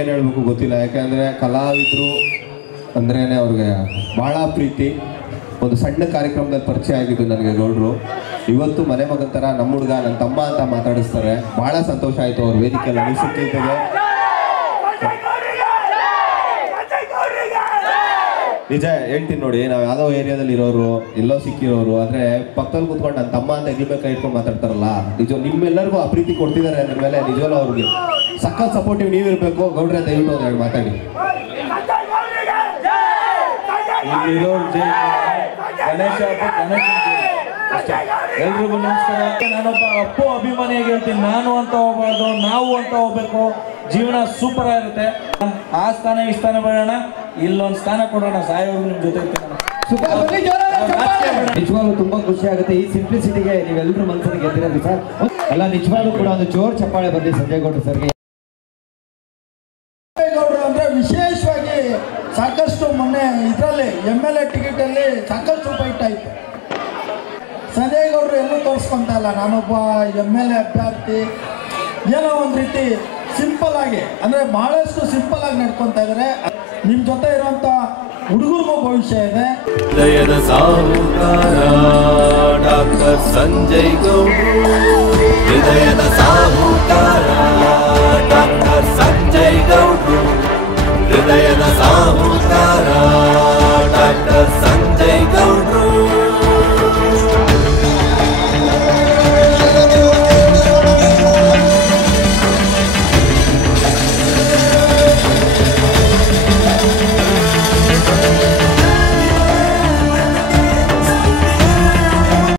ಏನು ಹೇಳಬೇಕು ಗೊತ್ತಿಲ್ಲ. ಯಾಕಂದರೆ ಕಲಾವಿದರು ಅಂದ್ರೇ ಅವ್ರಿಗೆ ಭಾಳ ಪ್ರೀತಿ. ಒಂದು ಸಣ್ಣ ಕಾರ್ಯಕ್ರಮದಲ್ಲಿ ಪರಿಚಯ ಆಗಿದ್ದು ನನಗೆ ಗೌಡ್ರು. ಇವತ್ತು ಮನೆ ಮಗನ ಥರ ನಮ್ಮ ಹುಡುಗ ನನ್ನ ತಮ್ಮ ಅಂತ ಮಾತಾಡಿಸ್ತಾರೆ. ಭಾಳ ಸಂತೋಷ ಆಯಿತು ಅವ್ರ ವೇದಿಕೆಯಲ್ಲಿ ಅನಿಸಿಕೆಗೆ. ನಿಜ ಹೇಳ್ತೀನಿ ನೋಡಿ, ನಾವು ಯಾವುದೋ ಏರಿಯಾದಲ್ಲಿ ಇರೋರು, ಎಲ್ಲೋ ಸಿಕ್ಕಿರೋರು, ಆದರೆ ಪಕ್ಕದಲ್ಲಿ ಕೂತ್ಕೊಂಡು ನನ್ನ ತಮ್ಮ ಅಂತ ಎಲ್ಲಿ ಕೈ ಇಟ್ಕೊಂಡು ಮಾತಾಡ್ತಾರಲ್ಲ, ನಿಜ ನಿಮ್ಮೆಲ್ಲರಿಗೂ ಆ ಪ್ರೀತಿ ಕೊಡ್ತಿದ್ದಾರೆ ಅಂದ್ರ ಮೇಲೆ ನಿಜವಲ್ಲ ಅವ್ರಿಗೆ ಸಖತ್ ಸಪೋರ್ಟಿವ್ ನೀವಿರಬೇಕು. ಗೌಡ್ರೆ ದಯವಿಟ್ಟು ಒಂದು ಮಾತಾಡಿ. ಗಣೇಶ ಎಲ್ರಿಗೂ ನಮಸ್ಕಾರ. ನಾನೊಬ್ಬ ಅಪ್ಪು ಅಭಿಮಾನಿಯಾಗಿ ಹೇಳ್ತೀನಿ, ನಾನು ಅಂತ ಹೋಗ್ಬಾರ್ದು, ನಾವು ಅಂತ ಹೋಗ್ಬೇಕು. ಜೀವನ ಸೂಪರ್ ಆಗಿರುತ್ತೆ. ಆ ಸ್ಥಾನ ಈ ಸ್ಥಾನ ಬೇಡೋಣ, ಇಲ್ಲೊಂದು ಸ್ಥಾನ ಕೊಡೋಣ. ಸಾಯೋರು ನಿಮ್ ಜೊತೆ ಇರ್ತೀನಿ. ನಿಜವಾಗ್ಲೂ ತುಂಬಾ ಖುಷಿ ಆಗುತ್ತೆ. ಈ ಸಿಂಪ್ಲಿಸಿಟಿಗೆ ನೀವೆಲ್ಲರೂ ಮನಸ್ಸನ್ನು ಗೆದ್ದಿರೋದು ಸರ್. ಎಲ್ಲ ನಿಜವಾಗ್ಲೂ ಕೂಡ ಒಂದು ಜೋರ್ ಚಪ್ಪಾಳೆ ಬಂದಿ ಸಂಜಯ್ ಗೌಡ್ರು ಸರ್ಗೆ. ಗೌಡ್ರು ಅಂದ್ರೆ ವಿಶೇಷವಾಗಿ ಸಾಕಷ್ಟು ಮೊನ್ನೆ ಇದರಲ್ಲಿ MLA ಟಿಕೆಟ್ ಅಲ್ಲಿ ಸಾಕಷ್ಟು ಫೈಟ್ ಆಯ್ತು. ಸಂಜಯ್ ಗೌಡ್ರು ಎಲ್ಲೂ ತೋರಿಸ್ಕೊಂತ ಇಲ್ಲ, ನಾನೊಬ್ಬ MLA ಅಭ್ಯರ್ಥಿ, ಏನೋ ಒಂದು ರೀತಿ ಸಿಂಪಲ್ ಆಗಿ ಅಂದ್ರೆ ಬಹಳಷ್ಟು ಸಿಂಪಲ್ ಆಗಿ ನಡ್ಕೊಂತ ಇದ್ದಾರೆ. ನಿಮ್ ಜೊತೆ ಇರುವಂತ ಹುಡುಗರಿಗೂ ಭವಿಷ್ಯ ಇದೆ. ಹೃದಯದ ಸಾಹುಕಾರ ಡಾಕ್ಟರ್ ಸಂಜಯ್ ಗೌಡ್ರು, ಹೃದಯದ ಸಾಹುಕಾರ ಡಾಕ್ಟರ್ ಸಂಜಯ್ ಗೌಡ್ರು, ಹೃದಯ